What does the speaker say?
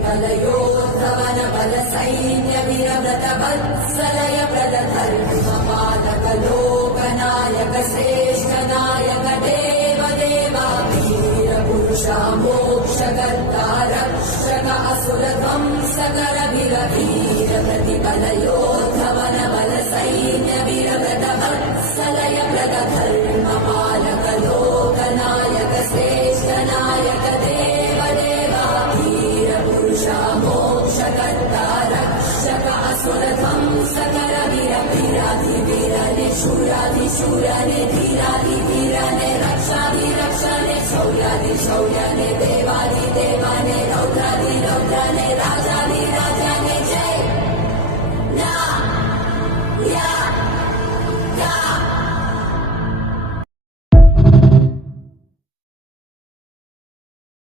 प्रतिबलयोद्धवन बल सैन्य वीरव्रत वत्सलय प्रदधर्मपालक लोकनायक श्रेष्ठ नायक देव देवा वीर पुरुषा मोक्षकर्ता रक्षक असुर ध्वंसकर वीर प्रतिबलयोद्धवन बल सैन्य वीरव्रत वत्सलय प्रदधर्मपालक लोकनायक श्रेष्ठ नायक देव देवा वीर पुरुषा मोक्षकर्ता रक्षक असुर ध्वंसकर वीर वीराधिवीरने शूराधिशूरने धीराधिधीरने रक्षाधिरक्षणे शौर्याधिशौर्यने